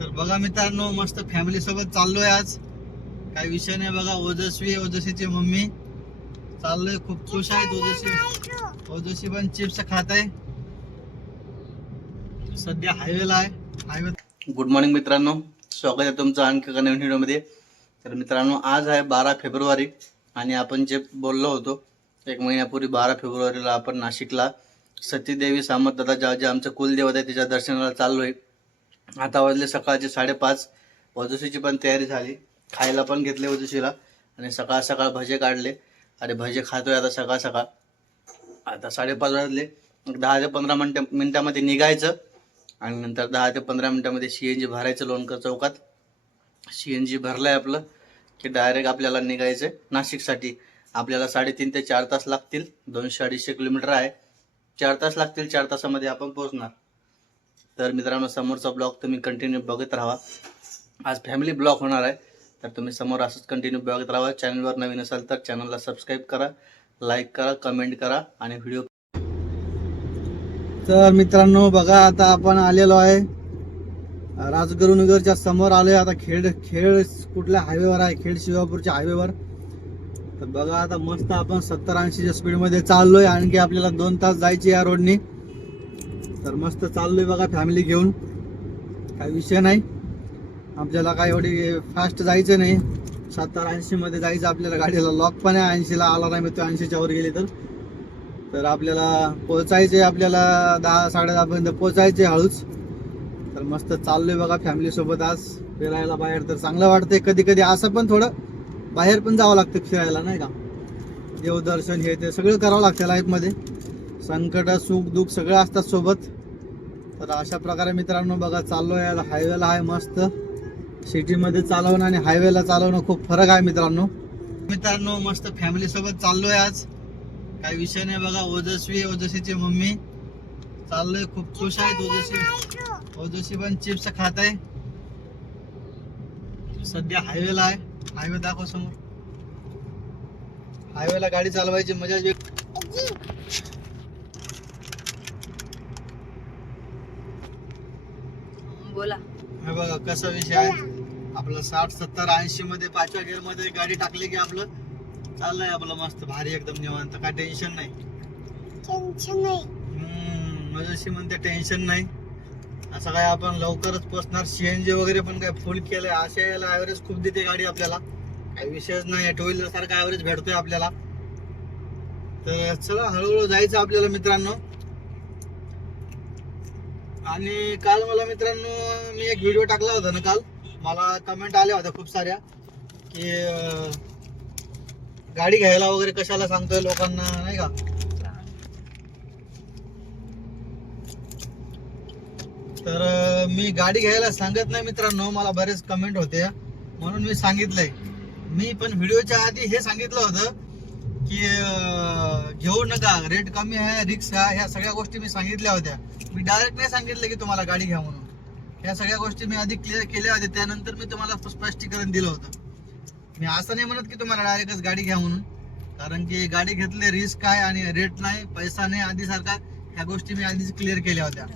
तर बघा मित्रांनो मस्त फॅमिली सोबत चाललोय आज. काही विषय नाही बघा ओजस्वी ओजस्वीची मम्मी. चाललोय खूप खुश आहेत ओजस्वी. ओजस्वी पण चिप्स खात आहे सध्या हायवेला आहे. हायवे गुड मॉर्निंग मित्रांनो. स्वागत आहे तुमचं आणखी एका नवीन व्हिडिओमध्ये तर मित्रांनो आज आहे बारा फेब्रुवारी आणि आपण जे बोललो होतो एक महिन्यापूर्वी बारा फेब्रुवारीला आपण नाशिकला सतीदेवी सामंत दादा ज्या जे आमचं कुलदेवत आहे त्याच्या दर्शनाला चाललो आहे आता वाजले सकाळचे साडेपाच. वजुशीची पण तयारी झाली. खायला पण घेतले वजुशीला. आणि सकाळ सकाळ भजे काढले. अरे भजे खातोय आता सकाळ सकाळ. आता साडेपाच वाजले. दहा ते पंधरा मिनटं मिनटामध्ये निघायचं. आणि नंतर दहा ते पंधरा मिनटामध्ये सी एन जी भरायचं लोणकर चौकात. सी एन जी भरलंय आपलं. की डायरेक्ट आपल्याला निघायचं आहे नाशिकसाठी. आपल्याला साडेतीन ते चार तास लागतील. दोनशे अडीचशे किलोमीटर आहे. चार तास लागतील. चार तासामध्ये आपण पोहोचणार. तर मित्रांनो समोरचा ब्लॉग तुम्ही कंटिन्यू बघत राहा. आज फॅमिली ब्लॉग होणार आहे. तर तुम्ही समोर असंच कंटिन्यू बघत राहा. चॅनलवर नवीन असाल तर चॅनलला सबस्क्राईब करा लाईक करा कमेंट करा आणि व्हिडिओ तर मित्रांनो बघा आता आपण आलेलो आहे. राजगुरुनगरच्या समोर आलोय. आता खेड खेड कुठल्या हायवेवर आहे? खेड शिवापूरच्या हायवेवर तर बघा आता मस्त आपण सत्तर ऐंशीच्या स्पीडमध्ये चाललोय. आणखी आपल्याला दोन तास जायचे या रोडनी तर मस्त चाललोय बघा फॅमिली घेऊन. काही विषय नाही. आपल्याला काय एवढी फास्ट जायचं नाही. सत्तर ऐंशीमध्ये जायचं आपल्याला गाडीला. लॉक पण आहे. ऐंशीला आला नाही मग तो ऐंशीच्या वर गेली तर. तर आपल्याला पोचायचे आपल्याला दहा साडे दहा पोचायचे हळूच. तर मस्त चाललोय बघा फॅमिलीसोबत आज. फिरायला बाहेर तर चांगलं वाटतंय. कधी कधी असं पण थोडं बाहेर पण जावं लागतं फिरायला नाही का? देवदर्शन हे ते सगळं करावं लागतं लाईफमध्ये संकट सुख दुःख सगळं असतात सोबत. तर अशा प्रकारे मित्रांनो बघा चाललोय हायवेला आहे मस्त. सिटीमध्ये चालवणं आणि हायवेला चालवणं खूप फरक आहे मित्रांनो. मित्रांनो मस्त फॅमिली सोबत चाललोय आज. काही विषय नाही बघा ओजस्वी ओजस्वीची मम्मी. चाललोय खूप खुश आहेत ओजस्वी ओजस्वी पण चिप्स खात आहे सध्या हायवेला आहे. हायवे दाखव समोर. हायवेला गाडी चालवायची मजा बोला. हे बघा कसा विषय आहे? आपलं साठ सत्तर ऐंशी मध्ये पाचव्या गेअरमध्ये गाडी टाकली की आपलं चाललंय आपलं मस्त भारी एकदम निवांत. काय टेन्शन नाही. हम्म, मजेशी म्हणते टेन्शन नाही. असं काय आपण लवकरच पोचणार? सीएनजी वगैरे पण काय फुल केलंय. अशा याला ऍव्हरेज खूप देते गाडी आपल्याला. काही विषयच नाही टू व्हीलर सारखा ऍव्हरेज भेटतोय आपल्याला. तर चला हळूहळू जायचं आपल्याला मित्रांनो. आणि काल मला मित्रांनो मी एक व्हिडिओ टाकला होता ना काल. मला कमेंट आल्या होत्या खूप साऱ्या की गाडी घ्यायला वगैरे कशाला सांगतोय लोकांना नाही का? तर मी गाडी घ्यायला सांगत नाही मित्रांनो मला बरेच कमेंट होते. म्हणून मी सांगितलंय. मी पण व्हिडिओच्या आधी हे सांगितलं होतं की घेऊ नका. रेट कमी आहे रिक्स आहे ह्या सगळ्या गोष्टी मी सांगितल्या होत्या. मी डायरेक्ट नाही सांगितलं की तुम्हाला गाडी घ्या म्हणून. ह्या सगळ्या गोष्टी मी आधी क्लिअर केल्या होत्या. त्यानंतर मी तुम्हाला स्पष्टीकरण दिलं होतं. मी असं नाही म्हणत की तुम्हाला डायरेक्टच गाडी घ्या म्हणून. कारण की गाडी घेतले रिस्क आहे आणि रेट नाही पैसा नाही आधी सारखा ह्या गोष्टी मी आधीच क्लिअर केल्या होत्या.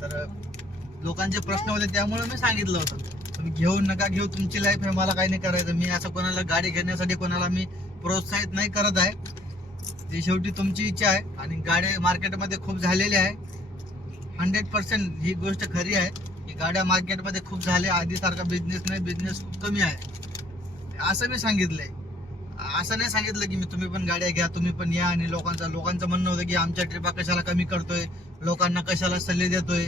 तर लोकांचे प्रश्न होते त्यामुळे मी सांगितलं होतं. तुम्ही घेऊ नका घेऊ. तुमची लाईफ आहे मला काही नाही करायचं. मी असं कोणाला गाडी घेण्यासाठी कोणाला मी प्रोत्साहित नाही करत आहे. ती शेवटी तुमची इच्छा आहे आणि गाड्या मार्केटमध्ये खूप झालेल्या आहे. हंड्रेड पर्सेंट ही गोष्ट खरी आहे की गाड्या मार्केटमध्ये खूप झाल्या आधीसारखा बिझनेस नाही. बिझनेस खूप कमी आहे. असं मी सांगितलंय. असं नाही सांगितलं की मी तुम्ही पण गाड्या घ्या तुम्ही पण या आणि लोकांचं लोकांचं म्हणणं होतं की आमच्या ट्रिपा कशाला कमी करतोय? लोकांना कशाला सल्ले देतोय?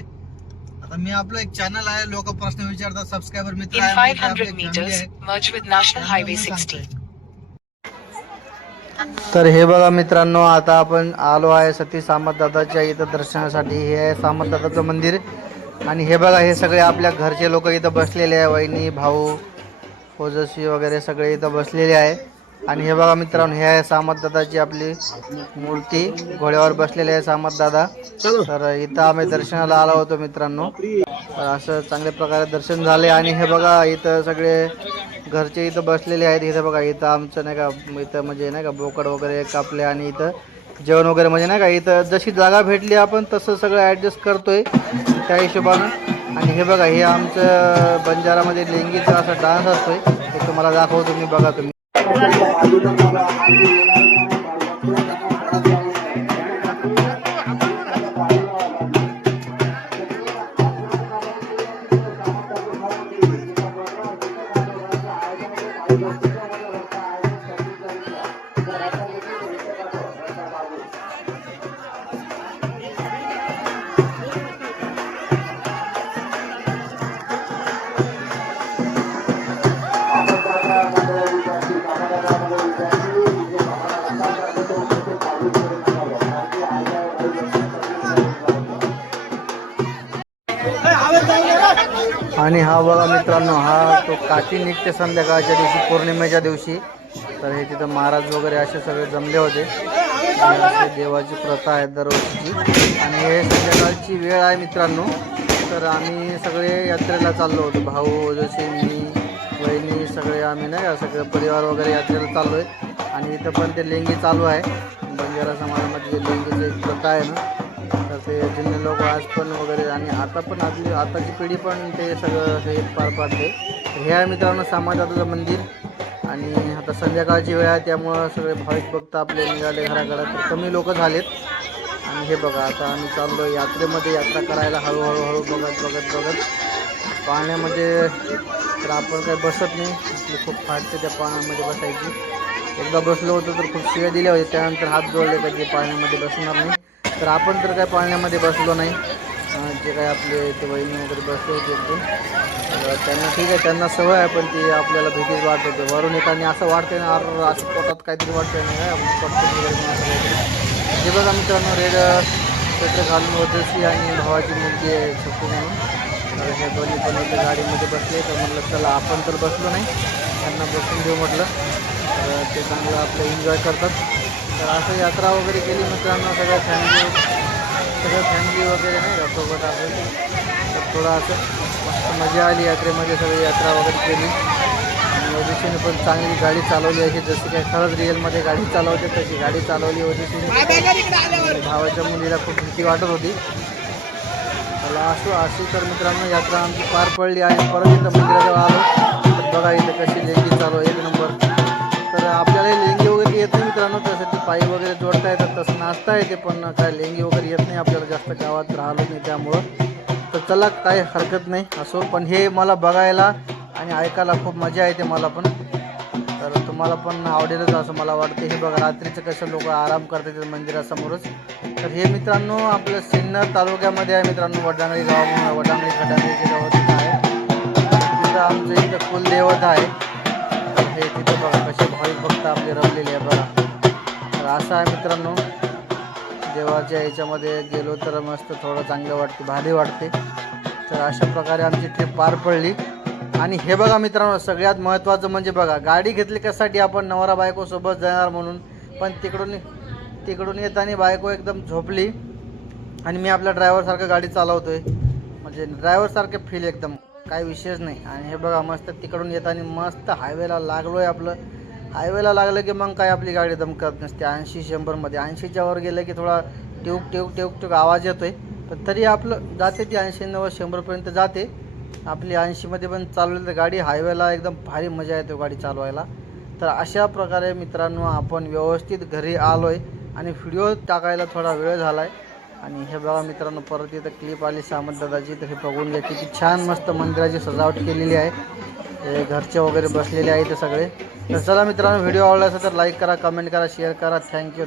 आता मी आपलं एक चॅनल आहे. लोक प्रश्न विचारतात. सबस्क्रायबर मित्र आहे. तर हे बघा मित्रांनो आता आपण आलो आहे सती सामंतदादाच्या इथं दर्शनासाठी. हे आहे सामंतदादाचं मंदिर. आणि हे बघा हे सगळे आपल्या घरचे लोक इथं बसलेले आहे. वहिनी भाऊ ओजस्वी वगैरे सगळे इथं बसलेले आहे. आणि हे बघा मित्रांनो हे आहे सामंतदादाची आपली मूर्ती. घोड्यावर बसलेले आहे सामंतदादा. तर इथं आम्ही दर्शनाला आलो होतो मित्रांनो. तर असं चांगल्या प्रकारे दर्शन झाले. आणि हे बघा इथं सगळे घरचे इथं बसलेले आहेत. इथं बघा इथं आमचं नाही का इथं म्हणजे नाही का बोकड वगैरे कापले आणि इथं जेवण वगैरे म्हणजे नाही का इथं जशी जागा भेटली आपण तसं सगळं ॲडजस्ट करतोय त्या हिशोबानं. आणि हे बघा हे आमचं बंजारामध्ये लेंगीचा असा डान्स असतोय. ते तुम्हाला दाखवतो मी बघा तुम्ही. आणि हा बघा मित्रांनो हा तो काठी निघते संध्याकाळच्या दिवशी पौर्णिमेच्या दिवशी. तर हे तिथं महाराज वगैरे असे सगळे जमले होते. आणि असे देवाची प्रथा आहे दरवर्षीची. आणि हे संध्याकाळची वेळ आहे मित्रांनो. तर आम्ही सगळे यात्रेला चाललो होतो. भाऊ जसे मी वहिनी सगळे आम्ही नाही का सगळे परिवार वगैरे यात्रेला चाललो आहे आणि इथं पण ते लेंगी चालू आहे. बंजारा समाजामध्ये जे एक प्रथा आहे ना तर ते जुने लोक आज पण वगैरे आणि आता पण आजली आताची पिढी पण ते सगळं हे पार पाडते. ह्या हे आहे मित्रांनो समाजाचं मंदिर. आणि आता संध्याकाळची वेळ आहे त्यामुळं सगळे भाविक भक्त आपले निघाले घराघरात कमी लोक झालेत. आणि हे बघा आता आम्ही चाललो यात्रेमध्ये यात्रा करायला हळूहळू हळू बघत बघत बघत. पाण्यामध्ये तर आपण काही बसत नाही. आपली खूप फाटते त्या पाण्यामध्ये बसायची. एकदा बसलो होतो तर खूप शिव्या दिल्या होत्या. त्यानंतर हात जोडले का जे पाण्यामध्ये बसणार नाही. तर आपण तर काय पाळण्यामध्ये बसलो नाही. जे काय आपले ते वहिनी वगैरे बसले होते एकदम त्यांना ठीक आहे त्यांना सवय आहे पण ती आपल्याला भीतीच वाटत. होते वरून एकाने असं वाटते ना अर असं पोटात काहीतरी वाटतंय ना काय? आपण पटकन वगैरे जे बघा मित्रांनो रेड स्वेटर घालून वजसी आणि भावाची मुलगी आहे छकू म्हणून. तर हे दोन्ही पण होते गाडीमध्ये बसले तर म्हटलं चला आपण तर बसलो नाही. त्यांना बसून घेऊ म्हटलं. तर ते चांगलं आपलं एन्जॉय करतात. तर असं यात्रा वगैरे केली मित्रांनो सगळ्या फॅमिली सगळं फॅमिली वगैरे नाही का? सोबत असेल तर थोडं असं मस्त मजा आली यात्रेमध्ये सगळी यात्रा वगैरे केली. आणि ओबीसीने पण चांगली गाडी चालवली अशी जशी काय खरंच रिअलमध्ये गाडी चालवते तशी गाडी चालवली ओबीसीने भावाच्या मुलीला खूप भीती वाटत होती. मला असो अशी तर मित्रांनो यात्रा आमची पार पडली आणि परत इथं मंदिराजवळ आलो. तर बघा इथं कशी लेंगी चालू आहे, एक नंबर. तर आपल्याला लेंगे लेंगी वगैरे येत नाही मित्रांनो त्यासाठी पायी वगैरे जोडता येतात तसं नाचता येते पण काय लेंगी वगैरे येत नाही आपल्याला जास्त गावात राहिलो नाही त्यामुळं. तर चला काही हरकत नाही असो पण हे मला बघायला आणि ऐकायला खूप मजा येते मला पण. तर तुम्हाला पण आवडेलच असं मला वाटतं. हे बघा रात्रीचं कसं लोक आराम करतात मंदिरासमोरच. तर हे मित्रांनो आपलं सिन्नर तालुक्यामध्ये आहे मित्रांनो वडांगळी गाव वडांगळी वडांगळी खडांगळीचे गाव आहे. तिथं आमचं इथं कुलदेवत आहे. आता आपली रपलेली आहे बघा. तर असं आहे मित्रांनो. देवाच्या याच्यामध्ये गेलो तर मस्त थोडं चांगलं वाटते भारी वाटते. तर अशा प्रकारे आमची ट्रिप पार पडली. आणि हे बघा मित्रांनो सगळ्यात महत्त्वाचं म्हणजे बघा गाडी घेतली कशासाठी आपण? नवरा बायकोसोबत जाणार म्हणून. पण तिकडून तिकडून येताना बायको एकदम झोपली. आणि मी आपल्या ड्रायव्हरसारखं गाडी चालवतोय. म्हणजे ड्रायव्हरसारखं फील एकदम. काही विशेष नाही. आणि हे बघा मस्त तिकडून येताना मस्त हायवेला लागलो आहे आपलं. हायवेला लागलं की मग काय आपली गाडी दमकत नसते. ऐंशी शंभरमध्ये ऐंशीच्या वर गेलं की थोडा ट्यूक ट्यूक ट्यूक ट्यूक आवाज येतो आहे पण तरी आपलं जाते ती ऐंशी नव्वद शंभरपर्यंत जाते. आपली ऐंशीमध्ये पण चालवली तर गाडी हायवेला एकदम भारी मजा येते गाडी चालवायला. तर अशा प्रकारे मित्रांनो आपण व्यवस्थित घरी आलो आहे आणि व्हिडिओ टाकायला थोडा वेळ झाला आहे आणि हे बघा मित्रांनो परत इथं क्लिप आली सामंत दादाची तर हे बघून घ्या किती छान मस्त मंदिराची सजावट केलेली आहे. हे घरचे वगैरे बसलेले आहेत ते सगळे. तर चला मित्रांनो व्हिडिओ आवडला असेल तर लाईक करा कमेंट करा शेअर करा. थँक्यू